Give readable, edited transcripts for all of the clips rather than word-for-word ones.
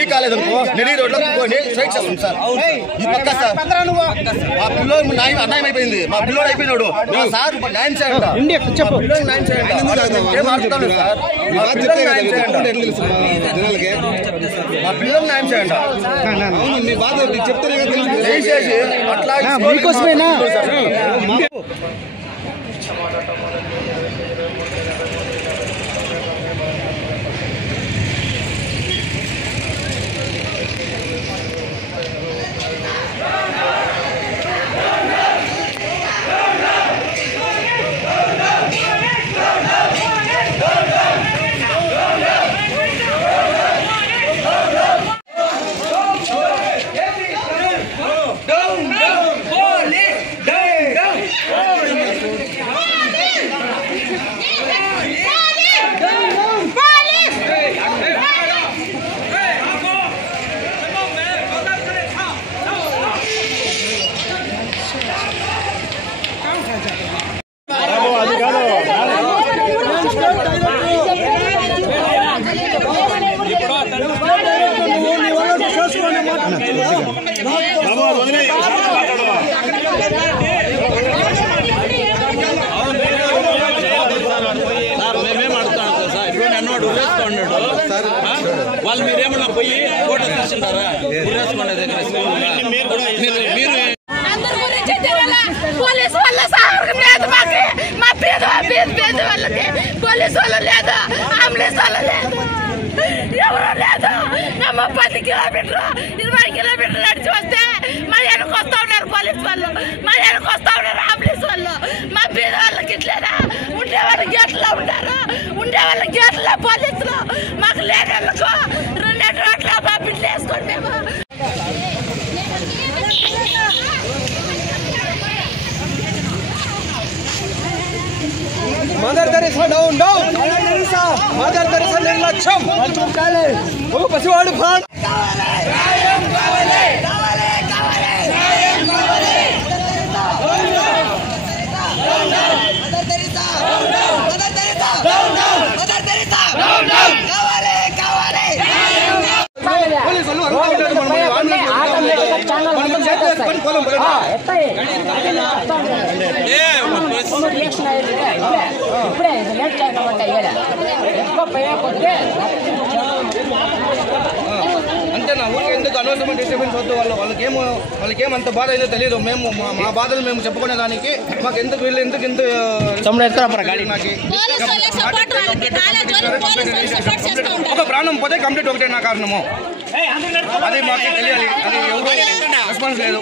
ఈ కాలేదనుకో నెడి రోడ్లో స్ట్రైక్ చేస్తాం సార్. ఈ పక్క సార్ మా పిల్లోడు అన్యాయం అయిపోయింది. మా పిల్లోడు అయిపోయినాడు. సార్ న్యాయం చేయండి, పిల్లలకి న్యాయం చేయండి. ఏం మాట్లాడతాను సార్, మా పిల్లలకి న్యాయం చేయండి, మా పిల్లలకి న్యాయం చేయండి. మీ బాధ చెప్తారు దయచేసి అట్లా మీకోసమేనా. వాళ్ళు మీరేమన్నా పోయి ఫోటో తీసుకుంటారా? పోలీసు వల్ల లేదు, మా పేద వాళ్ళకి పోలీసు వాళ్ళు లేదు, అంబులెన్స్ వాళ్ళు లేదు, ఎవరు లేదు. మా 10 కిలోమీటర్లు 20 కిలోమీటర్లు నడిచి వస్తే మా వెనక వస్తా ఉన్నారు పోలీసు వాళ్ళు, మా వెనక వస్తా ఉన్నారు అంబులెన్స్ వాళ్ళు. మా పేద వాళ్ళకి ఇట్లేదా? ఉండే వాళ్ళ గేట్లలో ఉంటారు, ఉండే వాళ్ళ గేట్లలో పోలీసులు. మాకు లేని వాళ్ళకు 2 రోడ్ల మా బిడ్డలు వేసుకోండి మేము. Mother Teresa down down, mother Teresa నిర్లక్ష్యం, ఒక పసివాడు ఫాన్. అంతే నా ఊరికి ఎందుకు అనవసరమైన డిస్టర్బెన్స్ వద్దు. వాళ్ళకేం అంత బాధ అయితే తెలియదు. మేము మా బాధలు మేము చెప్పుకునే దానికి మాకు ఎందుకు వీళ్ళు ఎందుకు ఇంత ఒక ప్రాణం పోతే కంప్లీట్ ఒకటే నా కారణము. అది మాకు తెలియాలి, అది ఎవరు రెస్పాన్స్ లేదు.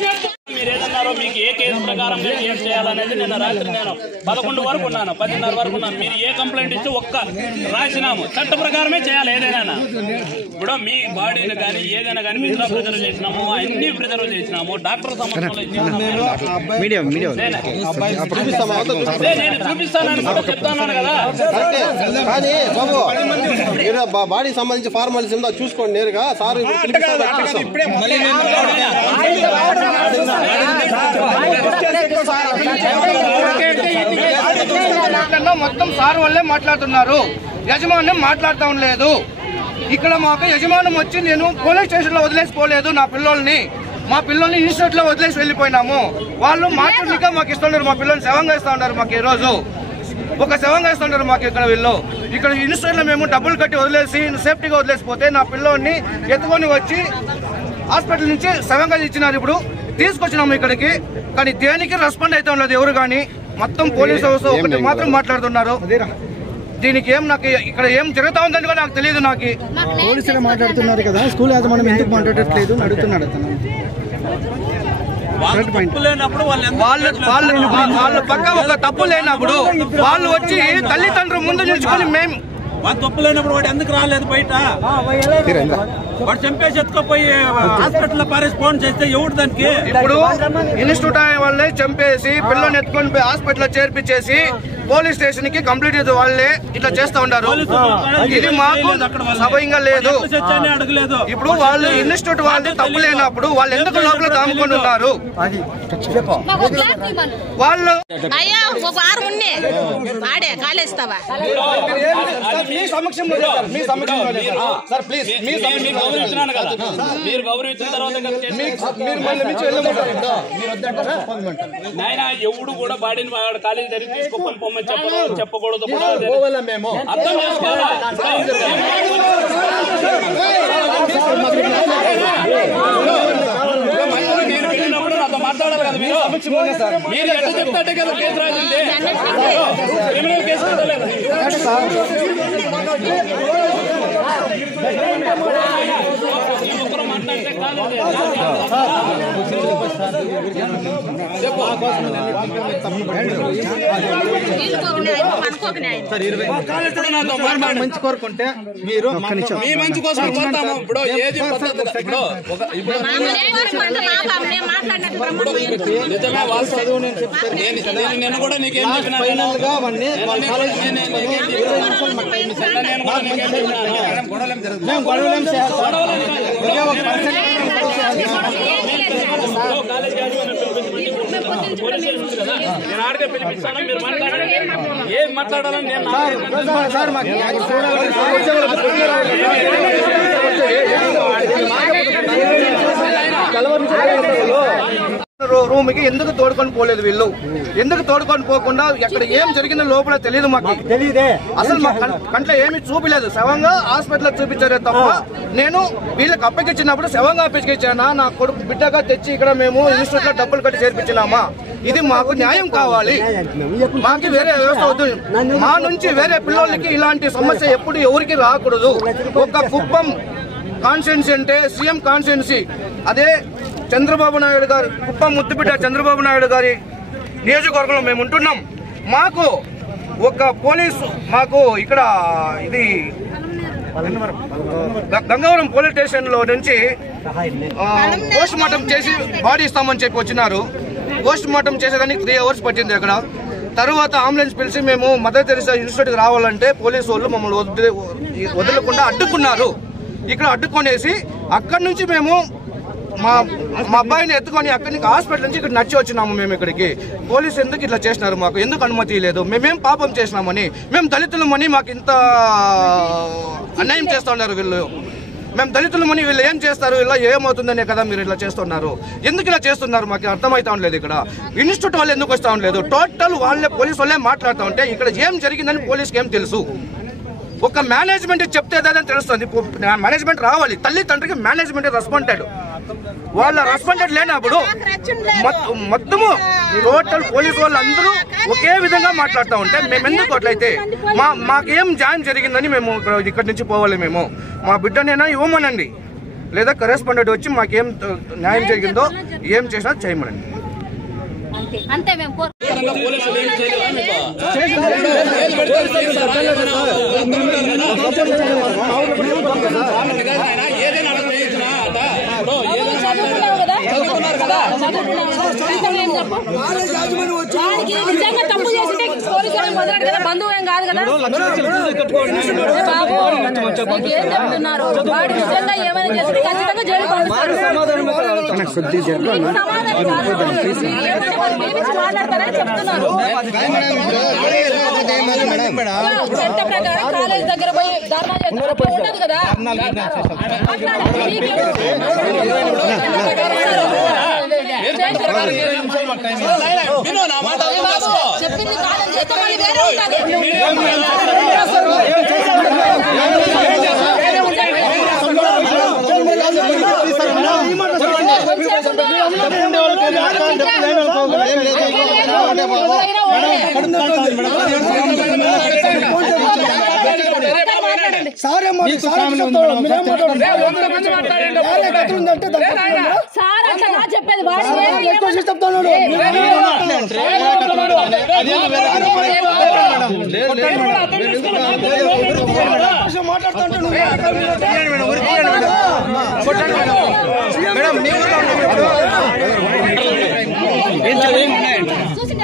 మీరు ఏదన్నారో మీకు ఏ కేసు ప్రకారం మేము ఏం చేయాలనేది నిన్న రాత్రి నేను 11 వరకు ఉన్నాను, 10:30 వరకు ఉన్నాను. మీరు ఏ కంప్లైంట్ ఇచ్చి రాసినాము చట్ట ప్రకారమే చేయాలి ఏదైనా. ఇప్పుడు మీ బాడీని కానీ ఏదైనా కానీ మిగతా ప్రిజర్వ్ చేసినాము, అన్ని ప్రిజర్వ్ చేసినాము. డాక్టర్ సమక్షంలో నేను చూపిస్తానని కూడా చెప్తాను కదా. కానీ బాబు బాడీకి సంబంధించి ఫార్మాలిటీస్ ఉందా చూసుకోండి నేరుగా. సార్ మొత్తం సార్ వల్లే మాట్లాడుతున్నారు, యజమాన్యం మాట్లాడుతూ ఉండలేదు. ఇక్కడ మాకు యజమానం వచ్చి నేను పోలీస్ స్టేషన్ లో వదిలేసిపోలేదు. మా పిల్లల్ని ఇన్స్టిట్యూట్ లో వదిలేసి వెళ్ళిపోయినాము. వాళ్ళు మాట్లాడలేక మాకు ఇస్తున్నారు. మా పిల్లల్ని శవంగా ఇస్తా ఉన్నారు. మాకు ఈ రోజు ఒక శవంగా ఇస్తున్నారు. మాకు ఇక్కడ ఇక్కడ ఇన్స్టిట్యూట్ లో మేము డబ్బులు కట్టి వదిలేసి సేఫ్టీగా వదిలేసిపోతే నా పిల్లోని ఎత్తుకొని వచ్చి హాస్పిటల్ నుంచి శవంగా ఇచ్చినారు. ఇప్పుడు తీసుకొచ్చినాము ఇక్కడికి, కానీ దేనికి రెస్పాండ్ అయితే ఉండదు ఎవరు కానీ. మొత్తం పోలీస్ హౌస్ ఒకటి మాత్రం మాట్లాడుతున్నారు. దీనికి ఏం నాకు ఇక్కడ ఏం జరుగుతా ఉందని కూడా నాకు తెలియదు. నాకు పోలీసులు మాట్లాడుతున్నారు కదా, స్కూల్ యాజమాన్యం ఎందుకు మాట్లాడట్లేదు అని అడుగుతున్నాడు అతను. వాళ్ళ పక్క ఒక తప్పు లేనప్పుడు వాళ్ళు వచ్చి తల్లిదండ్రులు ముందు నిలుచుకొని మేము వాడు తప్పు లేనప్పుడు వాడు ఎందుకు రాలేదు బయట? వాడు చంపేసి ఎత్తుకపోయి హాస్పిటల్ పారేసి ఫోన్ చేస్తే ఎవరు దానికి? ఇప్పుడు ఇన్స్టిట్యూట్ వాళ్ళే చంపేసి పిల్లల్ని ఎత్తుకొని పోయి హాస్పిటల్ చేర్పించేసి పోలీస్ స్టేషన్ కి కంప్లీట్ వాళ్ళే ఇట్లా చేస్తా ఉంటారు. ఇది మాకు సభ్యంగా లేదు. ఇప్పుడు వాళ్ళు ఇన్స్టిట్యూట్ వాళ్ళు తప్పు లేనప్పుడు వాళ్ళు ఎందుకు లోపల దాముకొని ఉన్నారు? వాళ్ళు అయ్యా ఒక వారం ఉన్నే ఆడే కాలేస్తావా మీ సమక్షంలో సార్ ప్లీజ్ మీరు గౌరవించిన తర్వాత నాయన ఎవడు కూడా బాడీని కాలేజీ దగ్గర తీసుకొని పొమ్మని చెప్పకూడదు. అర్థం చేసుకోవాలా? నాతో మాట్లాడాలి కదా మీరు. మీరు ఎట్లా చెప్తాంటే కదా కేసు రాసింది. క్రిమినల్ కేసు పెట్టలేదు. మాట్లాడితే మంచి కోరుకుంటే మీరు మీ మంచి కోసం కోరుతాము. ఇప్పుడు ఏది నిజమే వాళ్ళు చదువు నేను కూడా నీకేం చెప్పినా నేను ఆడితే పిలిపిస్తాను. మీరు మాట్లాడాలి. ఏం మాట్లాడాలని నేను రూమ్ కి ఎందుకు తోడుకొని పోలేదు? వీళ్ళు ఎందుకు తోడుకొని పోకుండా ఎక్కడ ఏం జరిగిందో లోపల తెలియదు. మాకు తెలియదే అసలు. మా కంట్లో ఏమి చూపిలేదు. శవంగా హాస్పిటల్ చూపించారే తప్ప నేను వీళ్ళకి అప్పగించినప్పుడు శవంగా అప్పగించానా నా కొడుకు బిడ్డగా తెచ్చి ఇక్కడ మేము ఇన్స్టిట్యూట్ లో డబ్బులు కట్టి చేర్పించినామా? ఇది మాకు న్యాయం కావాలి. మాకు వేరే వ్యవస్థ అవుతుంది. మా నుంచి వేరే పిల్లలకి ఇలాంటి సమస్య ఎప్పుడు ఎవరికి రాకూడదు. ఒక కుప్పం కాన్స్టిట్యున్సీ అంటే సీఎం కాన్స్టిట్యున్సీ, అదే చంద్రబాబు నాయుడు గారు కుప్పం ముద్దుబిడ్డ చంద్రబాబు నాయుడు గారి నియోజకవర్గంలో మేము ఉంటున్నాం. మాకు ఒక పోలీసు మాకు ఇక్కడ ఇది గంగవరం పోలీస్ స్టేషన్ లో నుంచి పోస్ట్ మార్టం చేసి బాడీ ఇస్తామని చెప్పి వచ్చినారు. పోస్ట్ మార్టం చేసేదానికి 3 hours పట్టింది. అక్కడ తర్వాత అంబులెన్స్ పిలిచి మేము మదర్ తెరిసా ఇన్స్టిట్యూట్కి రావాలంటే పోలీసు వాళ్ళు మమ్మల్ని వదలకుండా అడ్డుకున్నారు. ఇక్కడ అడ్డుకొనేసి అక్కడి నుంచి మేము మా అబ్బాయిని ఎత్తుకొని అక్కడి నుంచి హాస్పిటల్ నుంచి ఇక్కడ నడిచి వచ్చినాము. మేము ఇక్కడికి పోలీసు ఎందుకు ఇట్లా చేసినారు? మాకు ఎందుకు అనుమతి లేదు? మేమేం పాపం చేసినామని? మేము దళితులమని మాకు ఇంత అన్యాయం చేస్తూ ఉన్నారు వీళ్ళు. మేము దళితులమని వీళ్ళు ఏం చేస్తారు? ఇలా ఏమవుతుందనే కదా మీరు ఇట్లా చేస్తున్నారు. ఎందుకు ఇలా చేస్తున్నారు మాకు అర్థమవుతా ఉండలేదు. ఇక్కడ ఇన్స్టిట్యూట్ వాళ్ళు ఎందుకు వస్తూ ఉండలేదు? టోటల్ వాళ్ళే పోలీసు వాళ్ళే మాట్లాడుతూ ఉంటే ఇక్కడ ఏం జరిగిందని పోలీసుకి ఏం తెలుసు? ఒక మేనేజ్మెంట్ చెప్తే ఏదని తెలుస్తుంది. మేనేజ్మెంట్ రావాలి. తల్లి తండ్రికి మేనేజ్మెంట్ రెస్పాండెడ్. వాళ్ళ రెస్పాండెడ్ లేనప్పుడు మొత్తము టోటల్ పోలీసు వాళ్ళు అందరూ ఒకే విధంగా మాట్లాడుతూ ఉంటే మేము ఎందుకు అట్లయితే? మాకేం జాయిన్ జరిగిందని మేము ఇక్కడి నుంచి పోవాలి. మేము మా బిడ్డనైనా ఇవ్వమనండి, లేదా కరెస్పాండెంట్ వచ్చి మాకేం న్యాయం జరిగిందో ఏం చేసినా చేయమనండి. అంతే మేము నిజంగా తప్పు చేస్తే పోలీసులు మొదలెట్టు కదా, బంధువు ఏం కాదు కదా. ఏం చెప్తున్నారు? వాడు నిజంగా ఏమైనా చేస్తే ఖచ్చితంగా జైలు పంపిస్తారు. మాట్లాడతారని చెప్తున్నారు. చట్ట ప్రకారం కాలేజ్ దగ్గర పోయి ధర్నా చేస్తున్నారు ఉండదు కదా. చెప్పింది కాలేజ్ చేస్తామని వేరే చెప్పేది వాడు చెప్తాను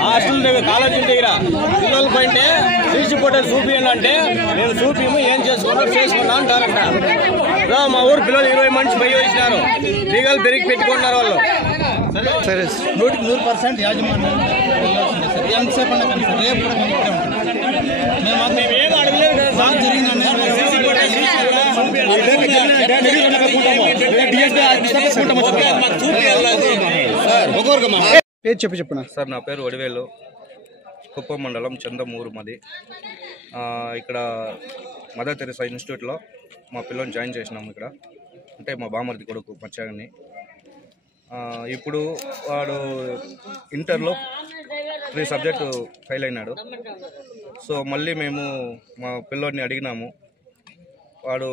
హాస్టల్ దగ్గర కాలేజీ దగ్గర పిల్లలు పోయింటే సీసీ ఫోటోలు చూపించాలంటే నేను చూపిము ఏం చేసుకున్నా అంటారు అక్కడ. మా ఊరు పిల్లలు 20 మంది పోయి వచ్చినారు, లీగల్ పెరిగి పెట్టుకుంటున్నారు వాళ్ళు. సరే 100% యాజమాన్యం ఎంతసేపు అన్నా కానీ సార్ రేపు కూడా మేము ఏం అడగలేదు కదా సార్ జరిగిందండి. చెప్పనా సార్, నా పేరు వడివేలు, కుప్పం మండలం చందమూరు మాది. ఇక్కడ మదర్ తెరెసా ఇన్స్టిట్యూట్లో మా పిల్లల్ని జాయిన్ చేసినాము. ఇక్కడ అంటే మా బామర్ది కొడుకు మచ్చాగని. ఇప్పుడు వాడు ఇంటర్లో 3 సబ్జెక్టు ఫెయిల్ అయినాడు. సో మళ్ళీ మేము మా పిల్లోడిని అడిగినాము, వాడు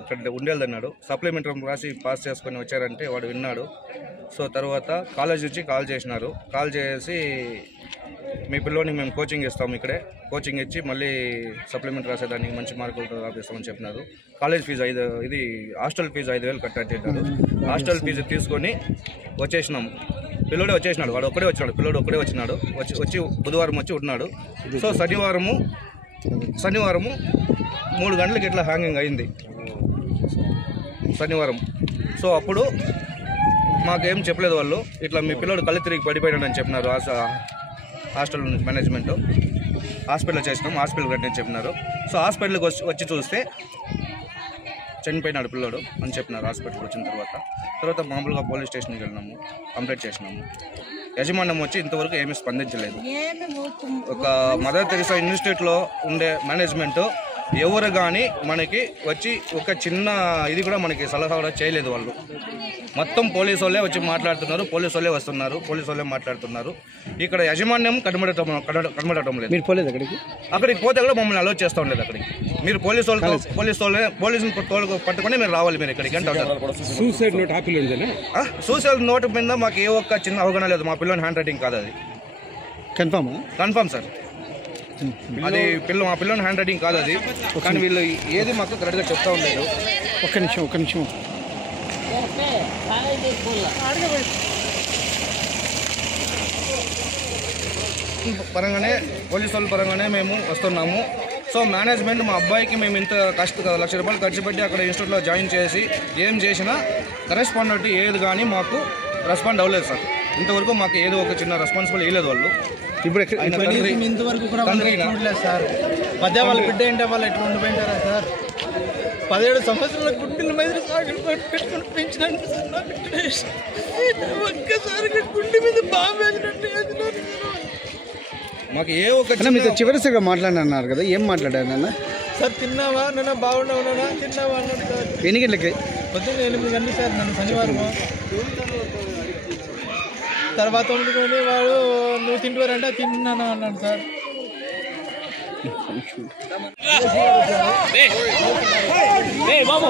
ఇక్కడ ఉండేదన్నాడు. సప్లిమెంటరీ రాసి పాస్ చేసుకొని వచ్చారంటే వాడు విన్నాడు. సో తర్వాత కాలేజ్ నుంచి కాల్ చేసినారు. కాల్ చేసి మీ పిల్లోనికి మేము కోచింగ్ ఇస్తాము, ఇక్కడే కోచింగ్ ఇచ్చి మళ్ళీ సప్లిమెంట్ రాసేదానికి మంచి మార్కులతో రాపిస్తామని చెప్పినారు. కాలేజ్ ఫీజు ఇది హాస్టల్ ఫీజు 5,000 కట్టారు. హాస్టల్ ఫీజు తీసుకొని వచ్చేసినాము. పిల్లోడే వచ్చేసినాడు, వాడు ఒక్కడే వచ్చినాడు, పిల్లోడు ఒక్కడే వచ్చినాడు. వచ్చి బుధవారం వచ్చి ఉన్నాడు. సో శనివారము 3 గంటలకి ఇట్లా హ్యాంగింగ్ అయింది శనివారం. సో అప్పుడు మాకేం చెప్పలేదు వాళ్ళు, ఇట్లా మీ పిల్లోడు కళ్ళు తిరిగి పడిపోయాడు అని చెప్పినారు. హాస్టల్ మేనేజ్మెంట్ హాస్పిటల్ చేసినాం, హాస్పిటల్ రండి అని చెప్పినారు. సో హాస్పిటల్కి వచ్చి చూస్తే చనిపోయినాడు పిల్లోడు అని చెప్పినారు. హాస్పిటల్కి వచ్చిన తర్వాత మామూలుగా పోలీస్ స్టేషన్కి వెళ్ళినాము, కంప్లైంట్ చేసినాము. యజమాన్యం వచ్చి ఇంతవరకు ఏమీ స్పందించలేదు. ఒక మదర్ తెరెసా ఇన్స్టిట్యూట్లో ఉండే మేనేజ్మెంట్ ఎవరు కానీ మనకి వచ్చి ఒక చిన్న ఇది కూడా మనకి సలహా కూడా చేయలేదు. వాళ్ళు మొత్తం పోలీసు వాళ్ళే వచ్చి మాట్లాడుతున్నారు, పోలీసు వాళ్ళే వస్తున్నారు, పోలీసు వాళ్ళే మాట్లాడుతున్నారు. ఇక్కడ యజమాన్యం కనబడటం లేదు. అక్కడికి పోతే కూడా మమ్మల్ని అలౌ చేస్తూ ఉండలేదు. అక్కడికి మీరు పోలీసుని పట్టుకొని మీరు రావాలి మీరు ఇక్కడికి అంటే. సూసైడ్ నోట్ మీద మాకు ఏ ఒక్క చిన్న అవగాహన లేదు. మా పిల్లని హ్యాండ్ రైటింగ్ కాదు అది. కన్ఫర్మ్ సార్, అది మా పిల్లని హ్యాండ్ రైటింగ్ కాదు అది. కానీ వీళ్ళు ఏది మాకు కరెక్ట్గా చెప్తా ఉండలేదు. ఒక్క నిమిషం పరంగానే పోలీసు వాళ్ళ పరంగానే మేము వస్తున్నాము. సో మేనేజ్మెంట్ మా అబ్బాయికి మేము ఇంత ₹1,00,000 ఖర్చు పెట్టి అక్కడ ఇన్స్టిట్యూట్లో జాయిన్ చేసి ఏం చేసినా కరెస్పాండెంట్ ఏది కానీ మాకు రెస్పాండ్ అవ్వలేదు సార్. ఇంతవరకు మాకు ఏదో ఒక చిన్న రెస్పాన్సిబుల్ ఇవ్వలేదు వాళ్ళు. ఇప్పుడు ఇంతవరకు కూడా చూడలేదు సార్. మధ్య వాళ్ళ బిడ్డ ఏంటే వాళ్ళు ఎట్లా ఉండిపోయింటారా సార్? 17 సంవత్సరాల గుండెల మీద పెట్టుకుని పెంచినాను సార్. ఒక్కసారిగా గుండె మీద బాగా మాకు ఏ ఒక చివరిగా మాట్లాడినారు కదా, ఏం మాట్లాడారు నాన్న? సార్ తిన్నావా నాన్న, బాగున్నావు నాన్న, తిన్నావా అన్నాడు సార్. ఎన్ని గంటలకి? పొద్దున్న 8 గంటలు సార్. నన్ను శనివారం తర్వాత వండుకొని వాడు నువ్వు తింటువారంటే తిన్నాను అన్నాడు సార్. బాబు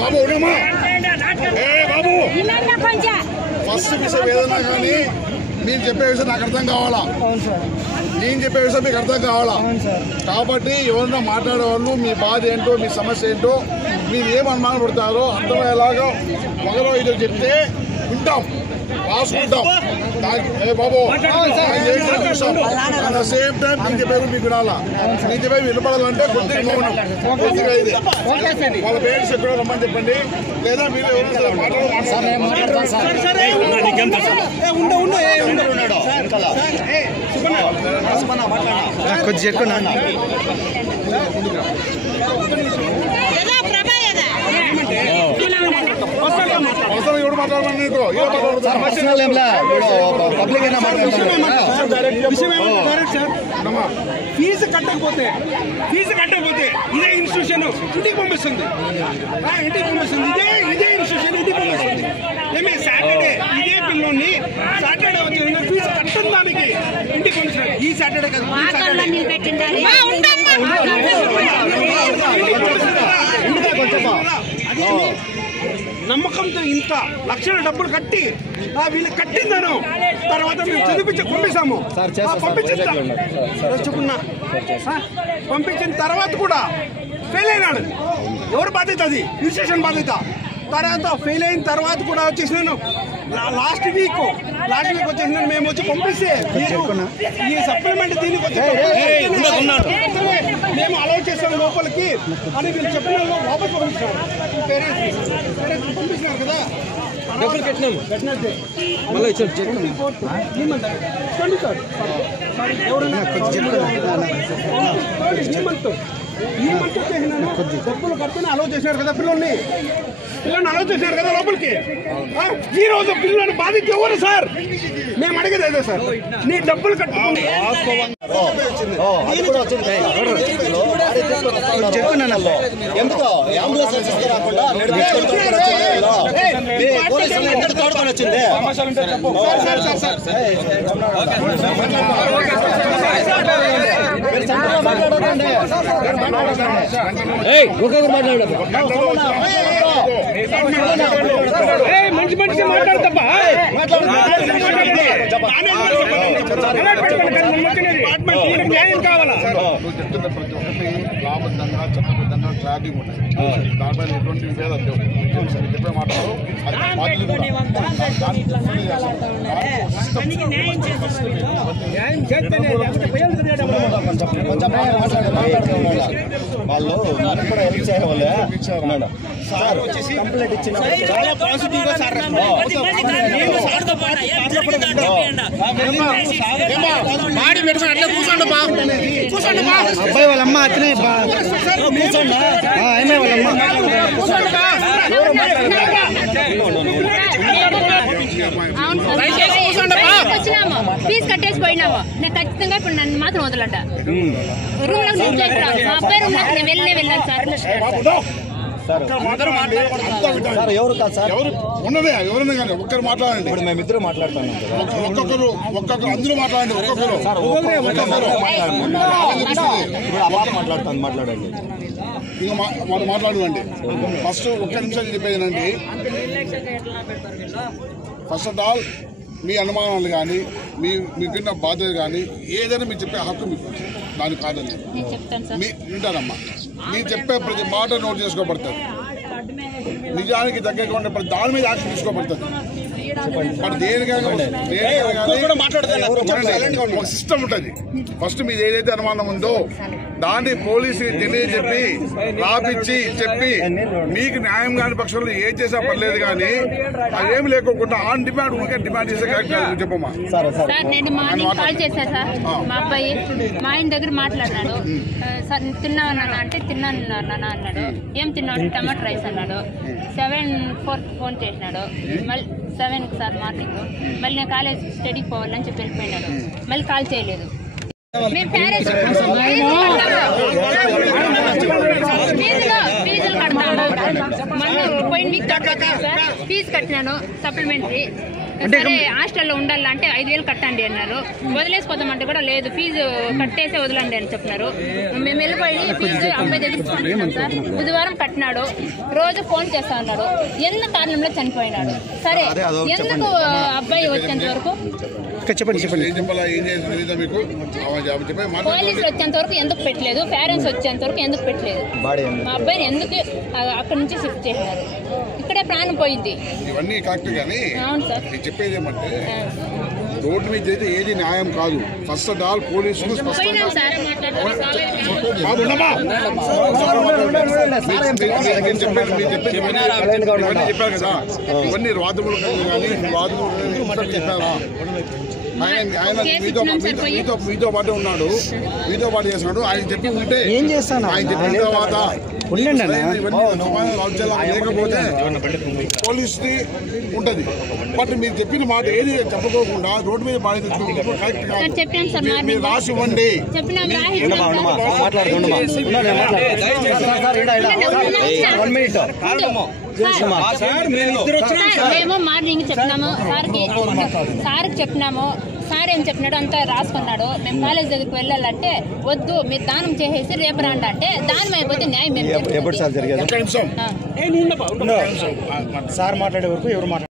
బాబు ఉండమా బాబు ఫస్ట్ విషయం ఏదైనా కానీ నేను చెప్పే విషయం నాకు అర్థం కావాలా, నేను చెప్పే విషయం మీకు అర్థం కావాలా. కాబట్టి ఎవరన్నా మాట్లాడేవాళ్ళు మీ బాధ ఏంటో మీ సమస్య ఏంటో మీరు ఏం అనుమానం పడతారో అర్థమయ్యేలాగా ఒకరో ఇదో చెప్తే వింటాం, రాసుకుంటాం. బాబు సేమ్ టైం నేను చెప్పేది మీకు వినాలా, నేను చెప్పేది వినపడాలంటే కొద్దిగా మౌనం, కొద్దిగా ఇది వాళ్ళ పేరెంట్స్ ఎక్కడో రమ్మని చెప్పండి, లేదా మీరు కొద్దిగా ఎక్కువ ఎవరు మాట్లాడమని నీకు ఫీజు కట్టకపోతే ఇదే ఇన్స్టిట్యూషన్ ఇంటికి పంపిస్తుంది, ఇదే ఇన్స్టిట్యూషన్ ఇంటికి పంపిస్తుంది. ఏమే సాటర్డే ఇదే పిల్లోని సాటర్డే వచ్చి ఫీజు కట్టని దానికి ఇంటికి పంపిస్తున్నారు. ఈ సాటర్డే కదా నమ్మకంతో ఇంత లక్షల డబ్బులు కట్టి వీళ్ళు కట్టిందను తర్వాత మేము చదివించి పంపిస్తాము. పంపించిన తర్వాత కూడా ఫెయిల్ అయినాడు. ఎవరు బాధ్యత? అది ఇన్స్టిట్యూషన్ బాధ్యత. తర్వాత ఫెయిల్ అయిన తర్వాత కూడా వచ్చేసినాను లాస్ట్ వీక్ వచ్చేసినాను. మేము వచ్చి పంపిస్తే ఈ సప్లిమెంట్ దీనికి వచ్చి మేము అలౌ చేస్తాము లోపలికి అని వీళ్ళు చెప్పిన వాపస్ పంపిస్తున్నారు. పంపిస్తున్నారు కదా, డబ్బులు కట్టినాము మళ్ళీ ఈ మంత్ చేసినాను డబ్బులు కట్టుకుని అలౌ చేసినారు కదా, పిల్లల్ని అలౌ చేసినారు కదా లోపలికి. ఈ రోజు పిల్లల్ని బాధిత ఎవరు సార్? మేము అడిగేది అదే సార్, నీ డబ్బులు కట్టుకుని ఎందుకో అంబులెన్స్ రాకుండా వచ్చింది. మంచి మంచిగా మాట్లాడతా న్యాయం కావాలా? రాబద్దంగా చట్టబద్ధంగా ట్రాకింగ్ ఉంటాయి, దానిపైన ఎటువంటి విభేదాలు లేవు. చెప్పే మాటలు వాళ్ళు మనకు కూడా హెల్ప్ చేయడం వల్లే సార్ కంప్లైంట్ ఇచ్చిన చాలా పాజిటివ్ గా సార్ అబ్బాయి వాళ్ళ అమ్మ అట్లనే కూర్చోండి, అయినా వాళ్ళ ఫీజు కట్టేసి పోయినాము. నేను ఖచ్చితంగా ఇప్పుడు నన్ను మాత్రం వదలట. రూమ్ లో నుంచి మా అబ్బాయి రూమ్ లోకి నేను వెళ్ళాను సార్. ఎవరు కాదు సార్, ఉన్నదే ఎవరైనా కానీ ఒక్కరు మాట్లాడండి. ఇప్పుడు మేమిద్దరు మాట్లాడుతున్నాం, ఒక్కొక్కరు అందరూ మాట్లాడండి. ఒక్కొక్కరు మాట్లాడండి, ఇంకా మనం మాట్లాడమండి. ఫస్ట్ ఒక్క నిమిషం చెప్పేదేనండి. ఫస్ట్ ఆఫ్ ఆల్ మీ అనుమానాలు కానీ మీకున్న బాధ్యత కానీ ఏదైనా మీరు చెప్పే హక్కు మీకు, దానికి కాదని వింటారమ్మా. మీరు చెప్పే ప్రతి మాట నోట్ చేసుకోబడుతుంది, నిజానికి దగ్గరగా ఉండే ప్రతి దాని మీద యాక్షన్ తీసుకోబడుతుంది. మరి దేనికైనా ఒక సిస్టమ్ ఉంటుంది. ఫస్ట్ మీది ఏదైతే అనుమానం ఉందో దాన్ని పోలీసుకి తెలియజెప్పి రాపిచ్చి చెప్పి మీకు న్యాయం కాని పక్షంలో ఏం చేసా పర్లేదు, కానీ అదేమి లేకోకుండా ఆన్ డిమాండ్ ఊరికే డిమాండ్ చేసే కరెక్ట్ చెప్పమ్మా. సార్ నేను మార్నింగ్ కాల్ చేశా సార్, మా అబ్బాయి మా ఆయన దగ్గర మాట్లాడినాడు. సార్ తిన్నావన్నా అంటే తిన్నాను నాన్న అన్నాడు. ఏం తిన్నాడు? టమాటో రైస్ అన్నాడు. 7:04 ఫోన్ చేసినాడు. మళ్ళీ 7 సార్ మార్నింగ్. మళ్ళీ నేను కాలేజ్ స్టడీకి పోవాలని చెప్పి వెళ్ళిపోయినాడు. మళ్ళీ కాల్ చేయలేదు. మేము ప్యారేజ్ ఫీజులు కడతాను. మొన్న పోయిన వీక్ ఫీజు కట్టినాను సప్లిమెంటరీ. సరే హాస్టల్లో ఉండాలంటే 5,000 కట్టండి అన్నారు. వదిలేసిపోతామంటే కూడా లేదు, ఫీజు కట్టేసే వదలండి అని చెప్పినారు. మేము వెళ్ళిపోయి ఫీజు అబ్బాయి దగ్గర తీసుకుంటున్నాం సార్. బుధవారం కట్టినాడు, రోజు ఫోన్ చేస్తా ఉన్నాడు. ఎందుకు కారణంలో చనిపోయినాడు. సరే ఎందుకు అబ్బాయి వచ్చేంత వరకు పోలీసులు వచ్చేంత వరకు ఎందుకు పెట్టలేదు, పేరెంట్స్ వచ్చేంత వరకు ఎందుకు పెట్టలేదు, మా అబ్బాయిని ఎందుకు అక్కడి నుంచి షిఫ్ట్ చేసినారు. ఇక్కడే ప్రాణం పోయింది. ఇవన్నీ కరెక్ట్ కానీ అవును సార్, చెప్పేది ఏమంటే రోడ్డు మీద అయితే ఏది న్యాయం కాదు. ఫస్ట్ ఆఫ్ ఆల్ పోలీసులు పోయినాం సార్, మాట్లాడారు. చెప్పారు కదా, ఇవన్నీ వాదములు కానీ చెప్పారా? ఆయన మీతో పాటు ఉన్నాడు, మీతో పాటు చేస్తున్నాడు. ఆయన చెప్పి ఉంటే ఆయన చెప్పిన తర్వాత లేకపోతే పోలీసుది ఉంటది. బట్ మీరు చెప్పిన మాట ఏది చెప్పకోకుండా రోడ్డు మీద కరెక్ట్ కాదు. మీరు రాసి ఇవ్వండి. మేము మార్నింగ్ చెప్పినాము సార్కి చెప్పినాము. సార్ ఏం చెప్పినాడు అంతా రాసుకున్నాడు. మేము కాలేజ్ దగ్గరికి వెళ్ళాలంటే వద్దు, మీరు దానం చేసేసి రేపు రండి అంటే దానం అయిపోతే న్యాయం మేము సార్ మాట్లాడే వరకు ఎవరు